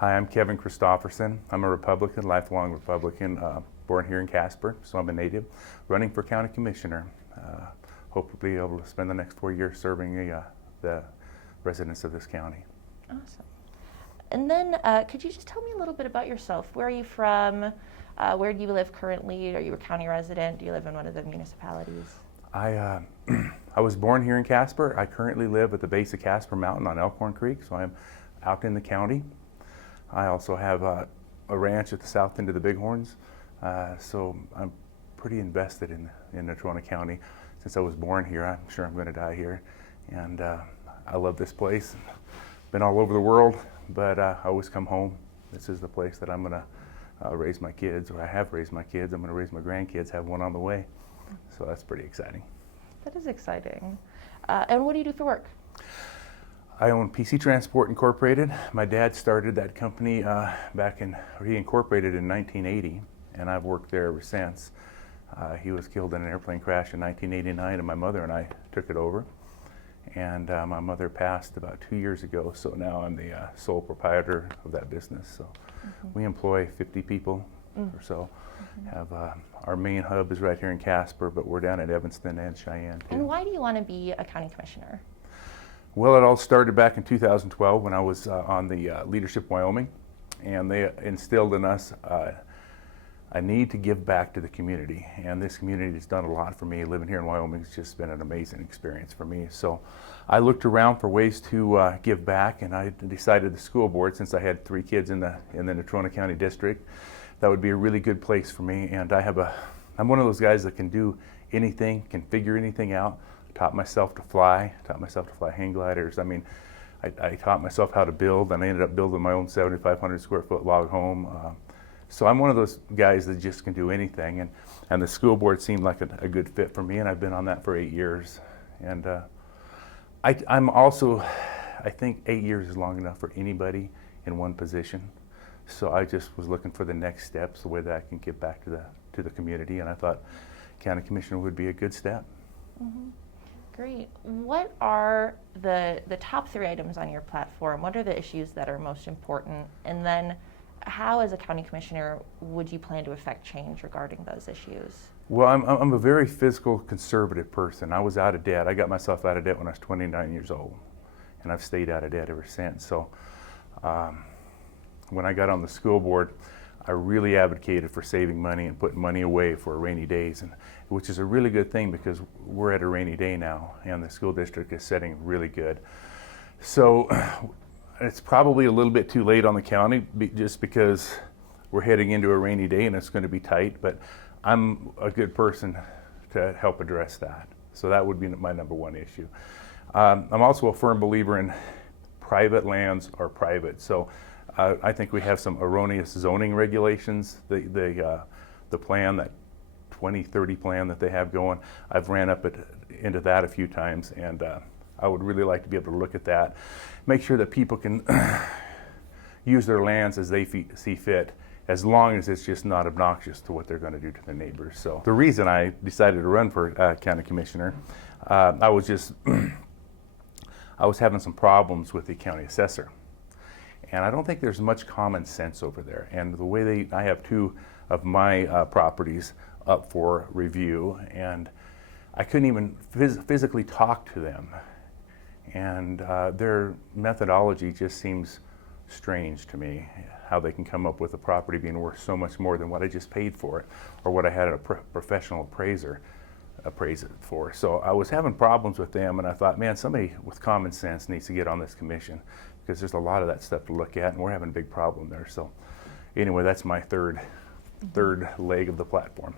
Hi, I'm Kevin Christopherson. I'm a Republican, lifelong Republican, born here in Casper, so I'm a native, running for county commissioner. Hope to be able to spend the next 4 years serving the residents of this county. Awesome. And then could you just tell me a little bit about yourself? Where are you from? Where do you live currently? Are you a county resident? Do you live in one of the municipalities? I was born here in Casper. I currently live at the base of Casper Mountain on Elkhorn Creek, so I'm out in the county. I also have a ranch at the south end of the Bighorns, so I'm pretty invested in Natrona County. Since I was born here, I'm sure I'm going to die here, and I love this place. Been all over the world, but I always come home. This is the place that I'm going to raise my kids, or I have raised my kids. I'm going to raise my grandkids, have one on the way. So that's pretty exciting. That is exciting. And what do you do for work? I own PC Transport Incorporated. My dad started that company he incorporated in 1980, and I've worked there ever since. He was killed in an airplane crash in 1989, and my mother and I took it over. And my mother passed about 2 years ago, so now I'm the sole proprietor of that business. So we employ 50 people or so. Have our main hub is right here in Casper, but we're down at Evanston and Cheyenne too. And why do you want to be a county commissioner? Well, it all started back in 2012 when I was on the Leadership Wyoming, and they instilled in us a need to give back to the community. And this community has done a lot for me. Living here in Wyoming has just been an amazing experience for me. So I looked around for ways to give back, and I decided the school board, since I had 3 kids in the Natrona County District, that would be a really good place for me. And I'm one of those guys that can do anything, can figure anything out. Taught myself to fly hang gliders. I mean, I taught myself how to build, and I ended up building my own 7,500 square foot log home. So I'm one of those guys that just can do anything, and the school board seemed like a good fit for me, and I've been on that for 8 years. And I'm also, I think 8 years is long enough for anybody in one position. So I just was looking for the next steps, the way that I can give back to the community, and I thought county commissioner would be a good step. Mm-hmm. Great. What are the top 3 items on your platform? What are the issues that are most important? And then how, as a county commissioner, would you plan to affect change regarding those issues? Well, I'm a very fiscal conservative person. I was out of debt. I got myself out of debt when I was 29 years old, and I've stayed out of debt ever since. So when I got on the school board, I really advocated for saving money and putting money away for rainy days, which is a really good thing because we're at a rainy day now, and the school district is setting really good. So it's probably a little bit too late on the county just because we're heading into a rainy day and it's going to be tight, but I'm a good person to help address that. So that would be my number 1 issue. I'm also a firm believer in private lands are private. So I think we have some erroneous zoning regulations. The plan, that 2030 plan that they have going, I've ran up into that a few times, and I would really like to be able to look at that, make sure that people can use their lands as they see fit, as long as it's just not obnoxious to what they're going to do to their neighbors. So the reason I decided to run for county commissioner, I was having some problems with the county assessor. And I don't think there's much common sense over there. And the way I have 2 of my properties up for review, and I couldn't even physically talk to them. And their methodology just seems strange to me, how they can come up with a property being worth so much more than what I just paid for it, or what I had a professional appraiser appraise it for. So I was having problems with them, and I thought, man, somebody with common sense needs to get on this commission, because there's a lot of that stuff to look at, and we're having a big problem there. So anyway, that's my third leg of the platform.